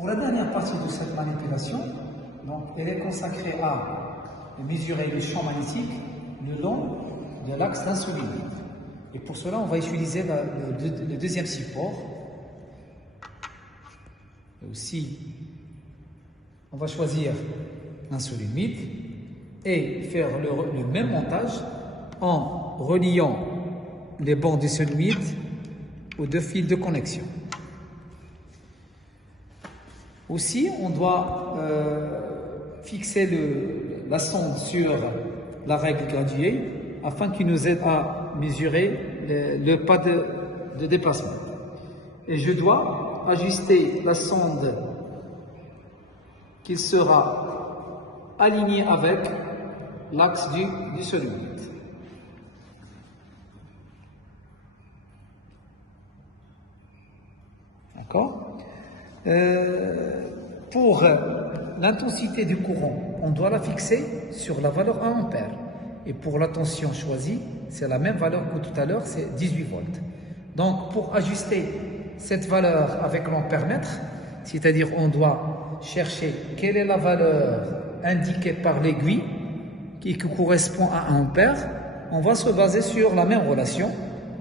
Pour la dernière partie de cette manipulation, donc, elle est consacrée à mesurer le champ magnétique le long de l'axe d'un solenoïde. Et pour cela, on va utiliser le deuxième support. Et aussi, on va choisir un solenoïde et faire le même montage en reliant les bandes du solenoïde aux deux fils de connexion. Aussi, on doit fixer la sonde sur la règle graduée afin qu'il nous aide à mesurer le pas de déplacement. Et je dois ajuster la sonde qui sera alignée avec l'axe du solenoïde. D'accord? Pour l'intensité du courant, on doit la fixer sur la valeur 1 ampère. Et pour la tension choisie, c'est la même valeur que tout à l'heure, c'est 18 volts. Donc, pour ajuster cette valeur avec l'ampère-mètre, c'est-à-dire on doit chercher quelle est la valeur indiquée par l'aiguille qui correspond à 1 ampère, on va se baser sur la même relation,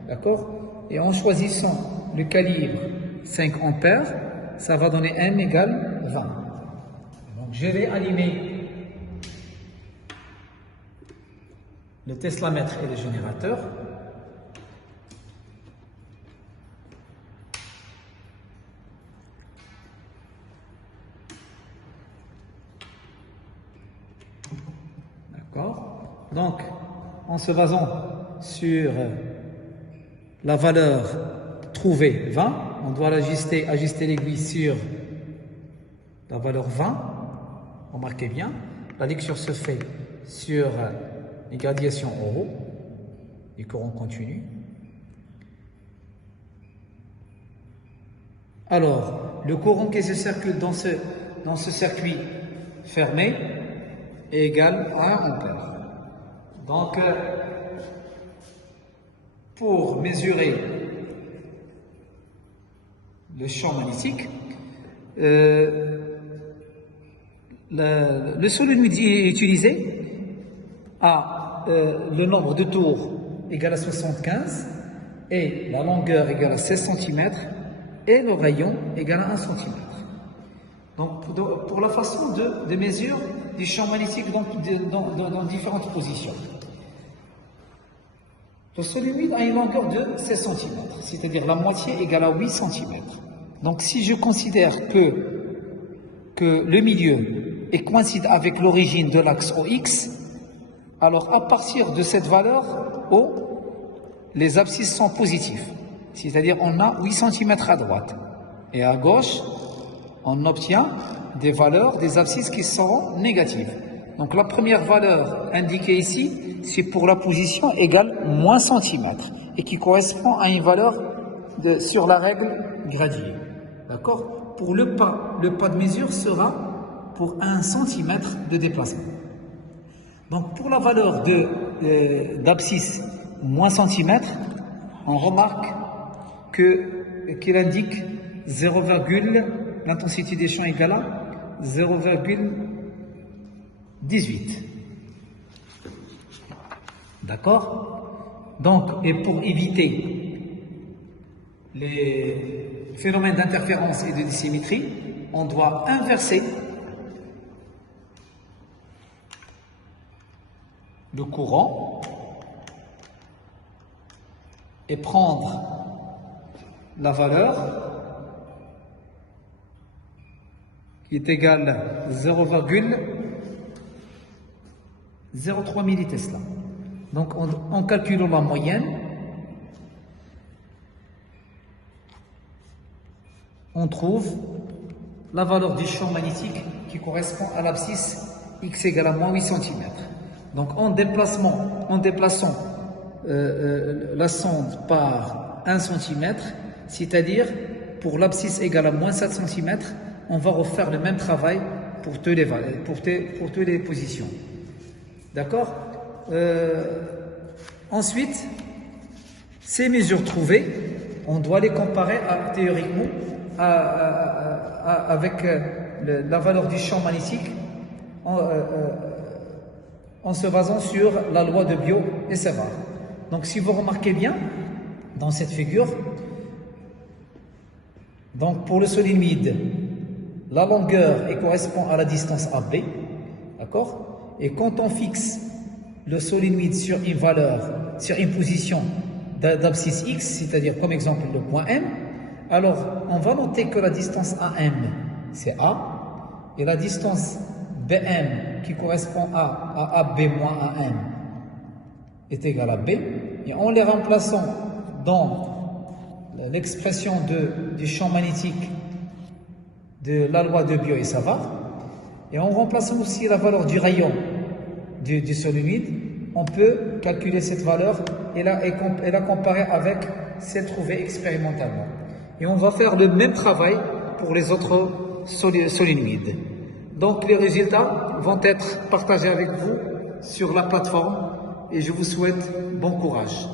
d'accord? Et en choisissant le calibre 5 ampères, ça va donner M égale 20. Donc je vais allumer le teslamètre et le générateur. D'accord? Donc, en se basant sur la valeur trouvée 20, on doit ajuster l'aiguille sur la valeur 20. Remarquez bien, la lecture se fait sur les gradations en haut, les courants continus. Alors, le courant qui se circule dans ce circuit fermé est égal à 1 ampère. Donc, pour mesurer le champ magnétique, le solenoïde utilisé a le nombre de tours égal à 75 et la longueur égale à 16 cm et le rayon égal à 1 cm. Donc, pour la façon de mesure du champ magnétique dans différentes positions. Le solenoïde a une longueur de 16 cm, c'est-à-dire la moitié égale à 8 cm. Donc, si je considère que le milieu coïncide avec l'origine de l'axe OX, alors à partir de cette valeur O, les abscisses sont positifs. C'est-à-dire on a 8 cm à droite. Et à gauche, on obtient des valeurs, des abscisses qui seront négatives. Donc la première valeur indiquée ici, c'est pour la position égale moins centimètre et qui correspond à une valeur sur la règle graduée. D'accord? Pour le pas de mesure sera pour 1 cm de déplacement. Donc pour la valeur d'abscisse moins centimètre, on remarque qu'il indique 0, l'intensité des champs égale à 0,18. D'accord? Donc, et pour éviter les phénomènes d'interférence et de dissymétrie, on doit inverser le courant et prendre la valeur qui est égale à 0,03 millitesla. Donc en calculant la moyenne, on trouve la valeur du champ magnétique qui correspond à l'abscisse x égale à moins 8 cm. Donc en déplaçant la sonde par 1 cm, c'est-à-dire pour l'abscisse égale à moins 7 cm, on va refaire le même travail pour toutes les positions. D'accord? Ensuite, ces mesures trouvées, on doit les comparer théoriquement avec la valeur du champ magnétique en se basant sur la loi de Biot et Savart. Donc si vous remarquez bien dans cette figure, donc pour le solide, la longueur correspond à la distance AB, d'accord? Et quand on fixe le solenoïde sur une valeur, sur une position d'abscisse X, c'est-à-dire comme exemple le point M, alors on va noter que la distance AM c'est A, et la distance BM qui correspond à AB moins AM est égale à B, et en les remplaçant dans l'expression du champ magnétique de la loi de Biot et Savart, et en remplaçant aussi la valeur du rayon du solenoïde, on peut calculer cette valeur et la comparer avec celle trouvée expérimentalement. Et on va faire le même travail pour les autres solénoïdes. Donc les résultats vont être partagés avec vous sur la plateforme et je vous souhaite bon courage.